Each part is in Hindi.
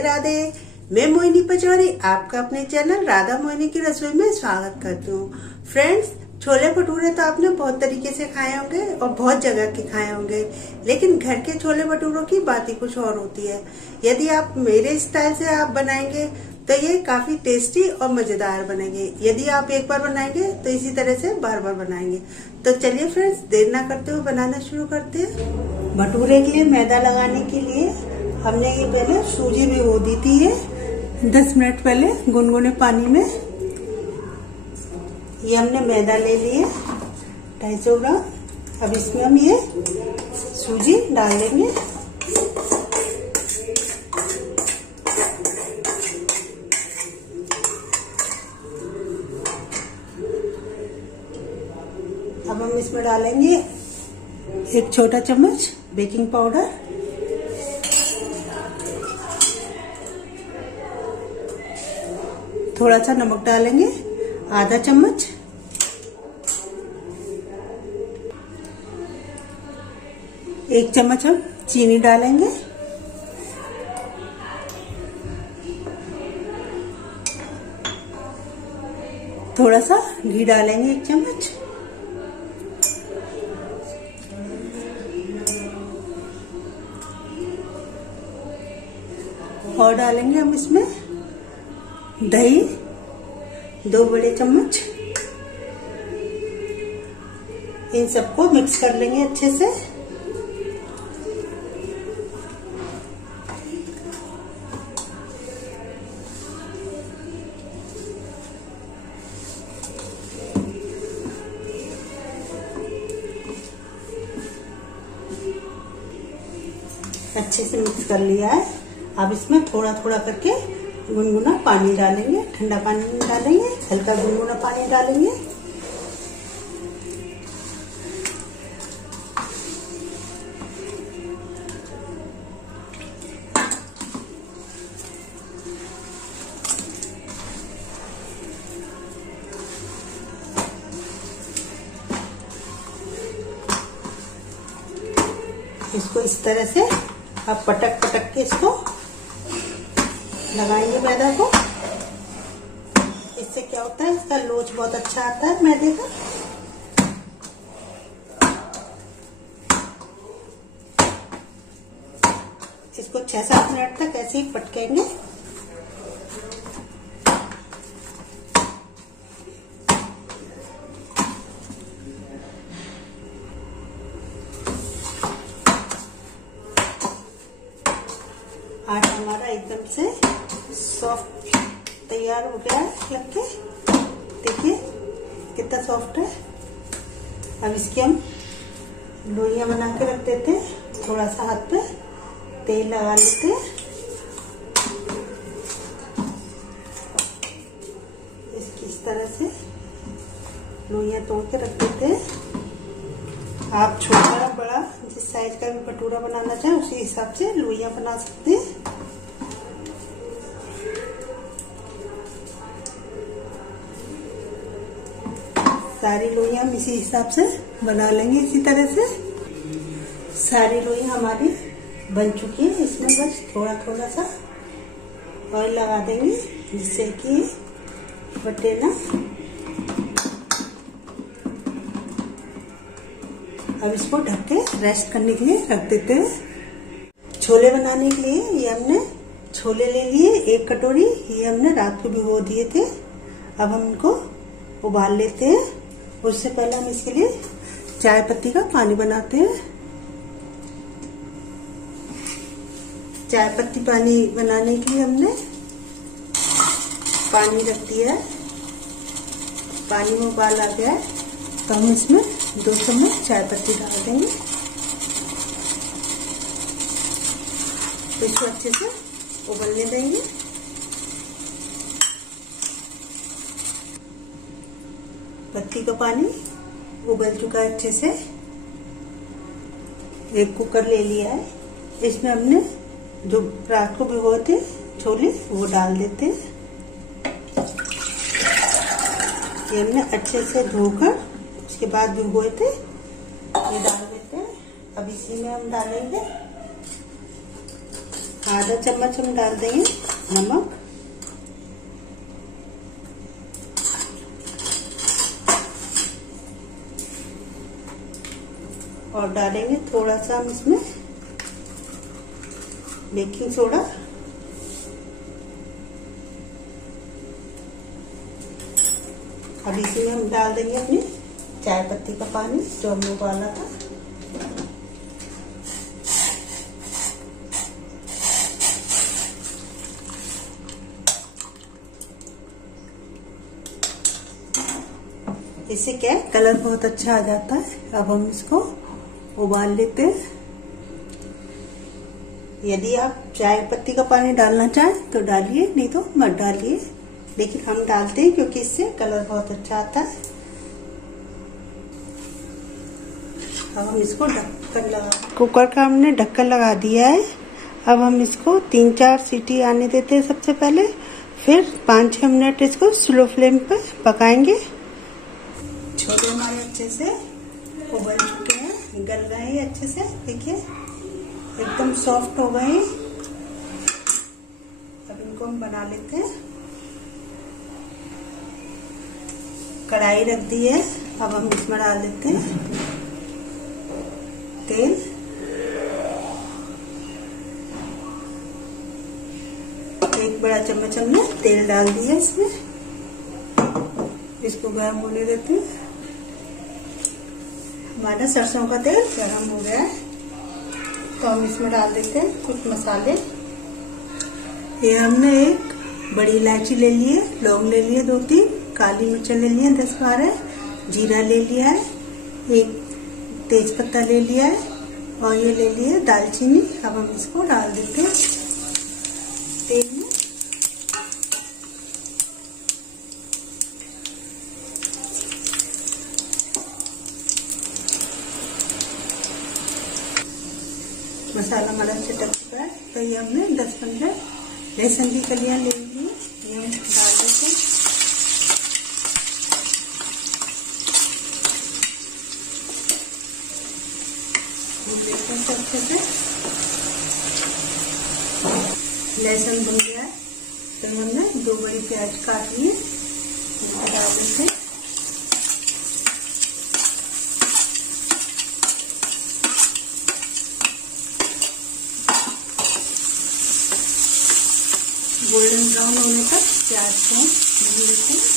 राधे राधे। मैं मोहिनी पचौरी आपका अपने चैनल राधा मोहिनी की रसोई में स्वागत करती हूँ। फ्रेंड्स, छोले भटूरे तो आपने बहुत तरीके से खाए होंगे और बहुत जगह के खाए होंगे, लेकिन घर के छोले भटूरों की बात ही कुछ और होती है। यदि आप मेरे स्टाइल से आप बनाएंगे तो ये काफी टेस्टी और मजेदार बनेंगे। यदि आप एक बार बनाएंगे तो इसी तरह से बार बार बनाएंगे। तो चलिए फ्रेंड्स, देर ना करते हुए बनाना शुरू करते हैं। भटूरे के लिए मैदा लगाने के लिए हमने ये पहले सूजी भिगो दी थी। ये 10 मिनट पहले गुनगुने पानी में ये हमने मैदा ले लिए 250 ग्राम। अब इसमें हम ये सूजी डाल देंगे। अब हम इसमें डालेंगे 1 छोटा चम्मच बेकिंग पाउडर, थोड़ा सा नमक डालेंगे आधा चम्मच, एक चम्मच हम चीनी डालेंगे, थोड़ा सा घी डालेंगे 1 चम्मच, और डालेंगे हम इसमें दही 2 बड़े चम्मच। इन सबको मिक्स कर लेंगे अच्छे से। अच्छे से मिक्स कर लिया है। अब इसमें थोड़ा थोड़ा करके गुनगुना पानी डालेंगे, ठंडा पानी नहीं डालेंगे, हल्का गुनगुना पानी डालेंगे। इसको इस तरह से अब पटक पटक के इसको लगाएंगे मैदा को। इससे क्या होता है, इसका लोच बहुत अच्छा आता है मैदे का। इसको 6-7 मिनट तक ऐसे ही पटकेंगे। आटा हमारा एकदम से सॉफ्ट तैयार हो गया है लग के। देखिए कितना सॉफ्ट है। अब इसकी हम लोइयां बना के रख देते हैं। थोड़ा सा हाथ पे तेल लगा लेते हैं। इसकी इस तरह से लोइयां तोड़ के रख देते हैं। आप छोटा बड़ा जिस साइज का भी भटूरा बनाना चाहें उसी हिसाब से लोइयां बना सकते हैं। सारी लोइयां हम इसी हिसाब से बना लेंगे। इसी तरह से सारी लोइयां हमारी बन चुकी है। इसमें बस थोड़ा थोड़ा सा ऑयल लगा देंगे जिससे कि बटे ना। अब इसको ढक के रेस्ट करने के लिए रख देते हैं। छोले बनाने के लिए ये हमने छोले ले लिए 1 कटोरी। ये हमने रात को भिगो दिए थे। अब हम इनको उबाल लेते हैं। उससे पहले हम इसके लिए चाय पत्ती का पानी बनाते हैं। चाय पत्ती पानी बनाने के लिए हमने पानी रख दिया है। पानी में उबाल आ गया है तो हम इसमें 2 चम्मच चाय पत्ती डाल देंगे। तो इसको अच्छे से उबलने देंगे। पत्ती का पानी उबल चुका है अच्छे से। एक कुकर ले लिया है। इसमें हमने जो रात को भिगोए थे छोले वो डाल देते हैं। ये हमने अच्छे से धोकर उसके बाद भिगोए थे, ये डाल देते हैं। अब इसी में हम डालेंगे आधा चम्मच हम डाल देंगे नमक, और डालेंगे थोड़ा सा हम इसमें बेकिंग सोडा। अब इसी में हम डाल देंगे अपनी चाय पत्ती का पानी जो हमने उबाला था। इससे क्या है, कलर बहुत अच्छा आ जाता है। अब हम इसको उबाल लेते हैं। यदि आप चाय पत्ती का पानी डालना चाहें तो डालिए, नहीं तो मत डालिए, लेकिन हम डालते हैं क्योंकि इससे कलर बहुत अच्छा आता है। अब हम इसको ढक्कन लगा, कुकर का हमने ढक्कन लगा दिया है। अब हम इसको 3-4 सीटी आने देते हैं सबसे पहले, फिर 5-6 मिनट इसको स्लो फ्लेम पर पकाएंगे। छोले हमारे अच्छे से उबल चुके हैं, गल गए हैं अच्छे से, देखिए एकदम सॉफ्ट हो गए हैं। अब इनको हम बना लेते हैं। कढ़ाई रख दी है, अब हम इसमें डाल देते हैं तेल। एक बड़ा चम्मच हमने तेल डाल दिया इसमें। इसको गर्म होने देते हैं। हमारा सरसों का तेल गर्म हो गया है, तो हम इसमें डाल देते हैं कुछ मसाले। ये हमने एक बड़ी इलायची ले ली है, लौंग ले लिए 2-3, काली मिर्च ले ली है 10-12, जीरा ले लिया है, एक तेज पत्ता ले लिया है, और ये ले लिया है दालचीनी। अब हम इसको डाल देते हैं तेल में। मसाला हमारा चटक चुका है, तो ये हमने 10-15 लहसुन की कलियां ले ली, ये हम डाल देते हैं। अच्छे से लहसुन भुन गया है, तो हमने 2 बड़ी प्याज काट ली है, इसको डाल देते हैं। गोल्डन ब्राउन होने तक प्याज को भून लेते हैं।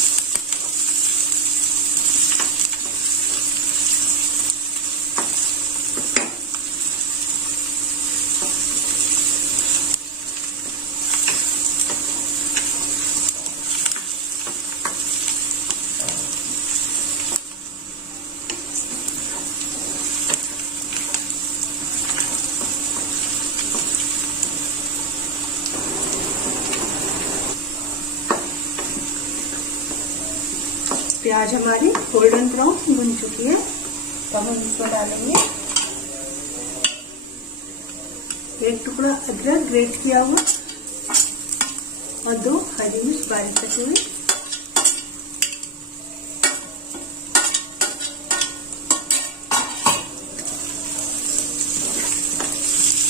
प्याज हमारी गोल्डन ब्राउन बन चुकी है, तो हम इसको डालेंगे एक टुकड़ा अदरक ग्रेट किया हुआ और 2 हरी मिर्च बारीक कटी हुई।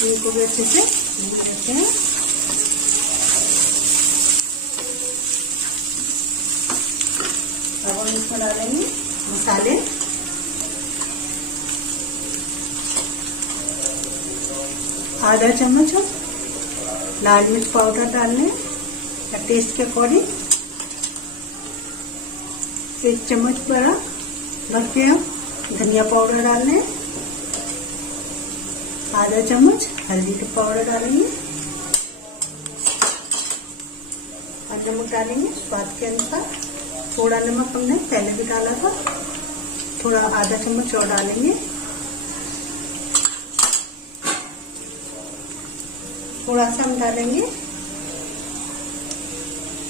इनको भी अच्छे से भून लेते हैं। अब हम इसमें डालेंगे मसाले। आधा चम्मच हम लाल मिर्च पाउडर डालने या टेस्ट के अकॉर्डिंग। 1 चम्मच बड़ा भर के हम धनिया पाउडर डालने। आधा चम्मच हल्दी का पाउडर डालेंगे और नमक डालेंगे स्वाद के अनुसार। थोड़ा नमक हमने पहले भी डाला था, थोड़ा आधा चम्मच और डालेंगे। थोड़ा सा हम डालेंगे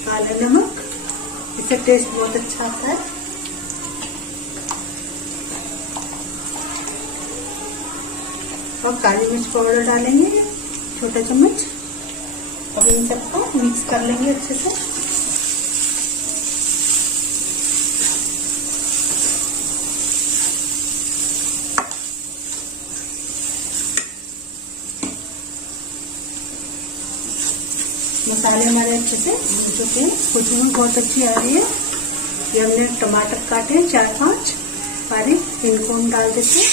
काला नमक, इससे टेस्ट बहुत अच्छा आता है। और काली मिर्च पाउडर डालेंगे छोटा चम्मच। अब इन सबको मिक्स कर लेंगे अच्छे से। मसाले हमारे अच्छे से भून चुके हैं, खुशबू बहुत अच्छी आ रही है। ये हमने टमाटर काटे हैं 4-5 बारीक, इनको हम डाल देते हैं।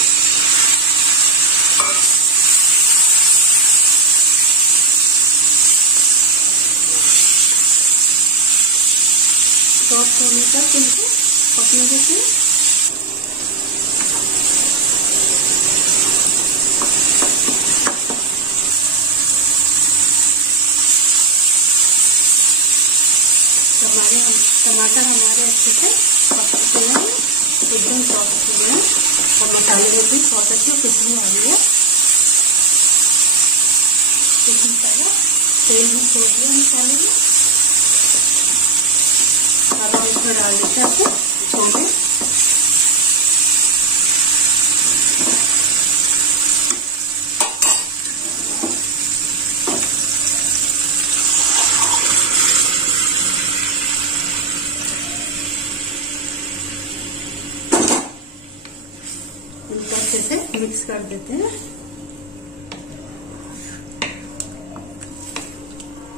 सॉफ्ट होने तक इनको पकने देते हैं। टमाटर हमारे अच्छे से पक चुके हैं, एकदम सॉफ्ट हो गए हैं और मसाले में भी बहुत अच्छी खुशबू आ रही है। इसी तरह तेल भी छोड़ दिया मसाले में। अब हम इसमें डाल देते हैं छोले। इनको अच्छे से मिक्स कर देते हैं।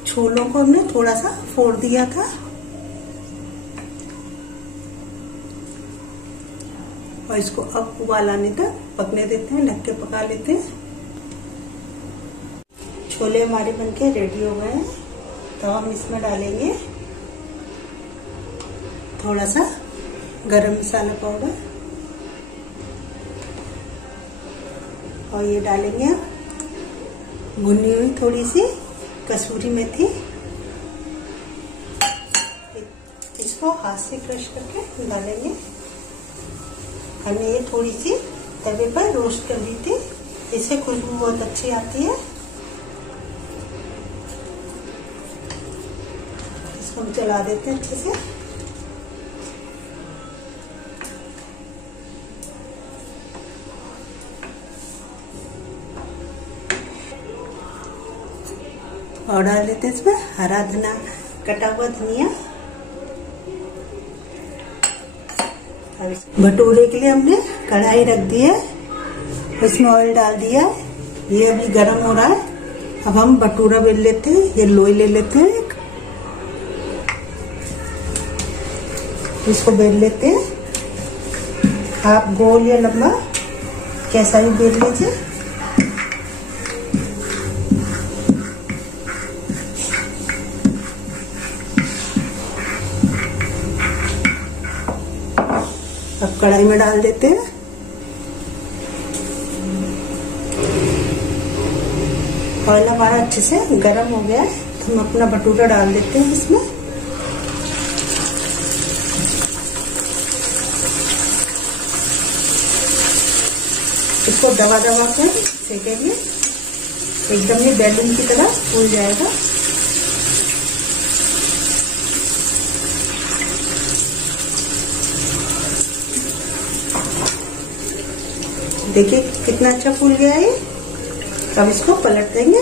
छोलों को हमने थोड़ा सा फोड़ दिया था और इसको अब उबाल आने तक पकने देते हैं, ढक के पका लेते हैं। छोले हमारे बनके रेडी हो गए हैं, तो हम इसमें डालेंगे थोड़ा सा गरम मसाला पाउडर और ये डालेंगे भुनी हुई थोड़ी सी कसूरी मेथी। इसको हाथ से क्रश करके डालेंगे। हमने ये थोड़ी सी तवे पर रोस्ट कर ली थी, इससे खुशबू बहुत अच्छी आती है। इसको हम चला देते हैं अच्छे से। और डाल देते हैं इसमें हरा धनिया, कटा हुआ धनिया। भटूरे के लिए हमने कढ़ाई रख दी है, उसमें ऑयल डाल दिया है, ये अभी गर्म हो रहा है। अब हम भटूरा बेल लेते हैं, ये लोई ले लेते हैं एक, इसको बेल लेते हैं। आप गोल या लंबा कैसा भी बेल लीजिए। अब कढ़ाई में डाल देते हैं। ऑयल हमारा अच्छे से गर्म हो गया है, तो हम अपना भटूरा डाल देते हैं इसमें। इसको दबा दबा कर सेकेंगे, एकदम ये बैलून की तरह फूल जाएगा। देखिए कितना अच्छा फूल गया है। अब इसको पलट देंगे।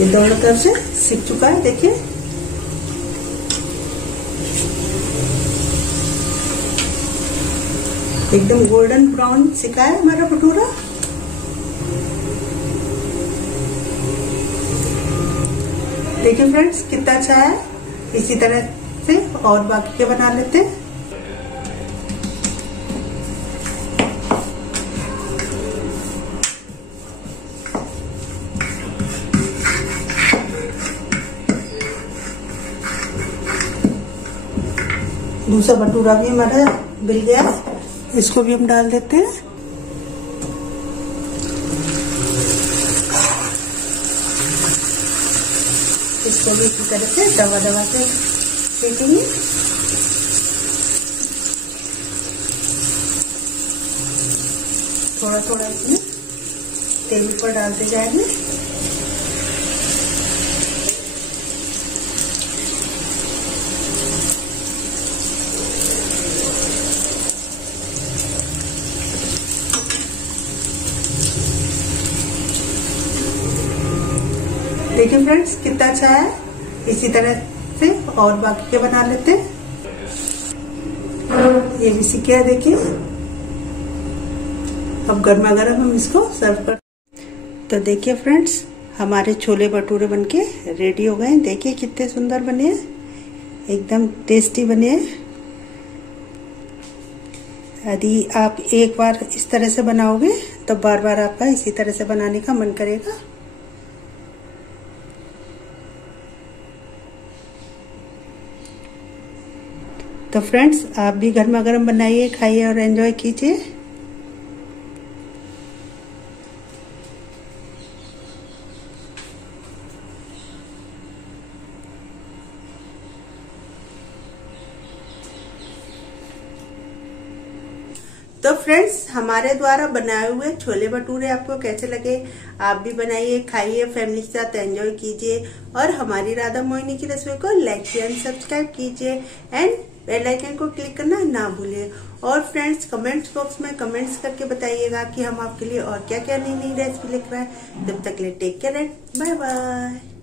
ये दोनों तरफ से सिक चुका है, देखिए। एकदम गोल्डन ब्राउन सिका है हमारा भटूरा। देखिए फ्रेंड्स कितना अच्छा है। इसी तरह से और बाकी के बना लेते हैं। दूसरा भटूरा भी हमारा बिल गया, इसको भी हम डाल देते हैं। इसको भी इसी तरह से दबा दबा के सेकेंगे। थोड़ा थोड़ा इसमें तेल पर डालते जाएंगे। देखिए फ्रेंड्स कितना अच्छा है। इसी तरह से और बाकी के बना लेते हैं। ये भी सीख गया देखिए। अब गर्मा गर्म हम इसको सर्व कर। तो देखिए फ्रेंड्स हमारे छोले भटूरे बनके रेडी हो गए। देखिए कितने सुंदर बने हैं, एकदम टेस्टी बने हैं। यदि आप एक बार इस तरह से बनाओगे तो बार बार आपका इसी तरह से बनाने का मन करेगा। तो फ्रेंड्स आप भी गर्मा गर्म बनाइए, खाइए और एंजॉय कीजिए। तो फ्रेंड्स हमारे द्वारा बनाए हुए छोले भटूरे आपको कैसे लगे? आप भी बनाइए, खाइए, फैमिली के साथ एंजॉय कीजिए और हमारी राधा मोहिनी की रसोई को लाइक शेयर एंड सब्सक्राइब कीजिए एंड बेल आइकन को क्लिक करना ना भूलिए। और फ्रेंड्स कमेंट्स बॉक्स में कमेंट्स करके बताइएगा कि हम आपके लिए और क्या क्या नई नई रेसिपी लेकर आए। तब तक के लिए take care and bye bye.